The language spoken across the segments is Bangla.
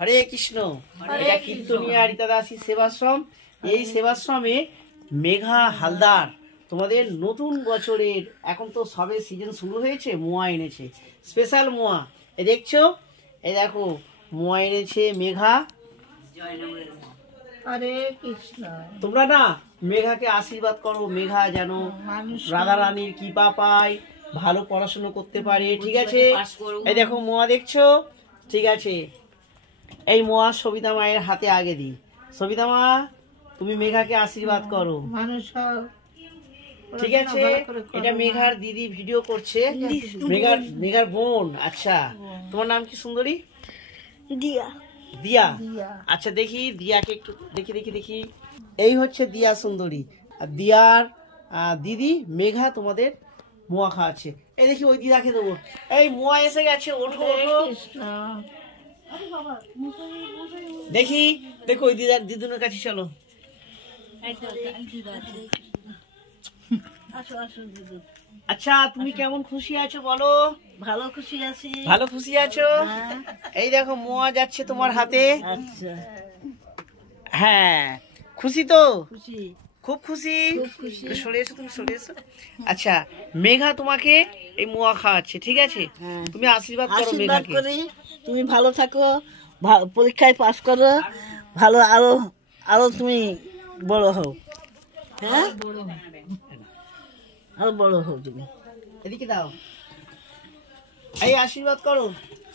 হরে কৃষ্ণ। এটা কীর্তনিয়া রীতা দাসী সেবাশ্রম। এই সেবাশ্রমে মেঘা হালদার তোমাদের নতুন বছরের এখন তো সবে সিজন শুরু হয়েছে, মোয়া এনেছে, স্পেশাল মোয়া। এ দেখছো, এই দেখো মোয়া এনেছে মেঘা। হরে কৃষ্ণ। তোমরা না মেঘাকে আশীর্বাদ করো, মেঘা যেন রাধা রানীর কৃপা পায়, ভালো পড়াশোনা করতে পারে, ঠিক আছে? এই দেখো মোয়া দেখছো, ঠিক আছে? এই মোয়া সবিতা মায়ের হাতে আগে দিই। সবিতা মা, তুমি মেঘাকে আশীর্বাদ করো, ঠিক আছে? এটা মেঘার দিদি ভিডিও করছে, মেঘার বোন। আচ্ছা, তোমার নাম কি সুন্দরী? দিয়া। দিয়া। আচ্ছা দেখি দিয়াকে একটু দেখি। এই হচ্ছে দিয়া সুন্দরী, আর দিয়ার দিদি মেঘা তোমাদের মোয়া খাওয়াচ্ছে। এই দেখি ওই দিদাকে দেবো। এই মোয়া এসে গেছে, ওঠো ওঠো। দেখি দেখো ওই দিদুনের কাছে চলো। আচ্ছা তুমি কেমন খুশি আছো বলো? ভালো খুশি আছি। ভালো খুশি আছো? এই দেখো মোয়া যাচ্ছে তোমার হাতে। আচ্ছা, হ্যাঁ খুশি তো? খুশি, খুব খুশি। সরে এসো, তুমি সরে এসো। আচ্ছা মেঘা তোমাকে এই মোয়া খাওয়াচ্ছে, ঠিক আছে? তুমি আশীর্বাদ করো মেঘাকে। তুমি ভালো থাকো, পরীক্ষায় পাস করো, ভালো আরো আরো তুমি বড় হও। হ্যাঁ, আরো বড় হও তুমি। এদিকে দাও, এই আশীর্বাদ করো।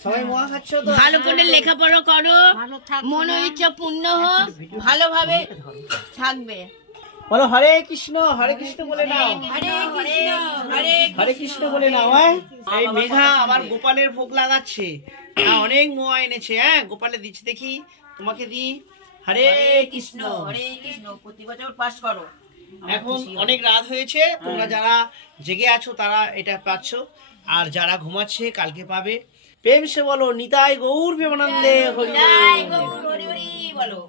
সবাই মোয়া খাচ্ছ তো? ভালো করে লেখাপড়া করো, মন ইচ্ছা পূর্ণ হোক, ভালোভাবে থাকবে। বলো হরে কৃষ্ণ। হরে কৃষ্ণ বলে নাও। হরে কৃষ্ণ, হরে কৃষ্ণ বলে নাও। এই মেঘা আবার গোপালের ভোগ লাগাচ্ছে। অনেক মোয়া এনেছে। হ্যাঁ গোপালে দিচ্ছে, দেখি তোমাকে দি। হরে কৃষ্ণ। হরে কৃষ্ণ। প্রতি বছর পাস করো। এখন অনেক রাত হয়েছে, তোমরা যারা জেগে আছো তারা এটা পাচ্ছ, আর যারা ঘুমাচ্ছে কালকে পাবে। প্রেম সে বলো নিতাই গৌর প্রেমানন্দে হরি। জয় গৌর হরি হরি বলো।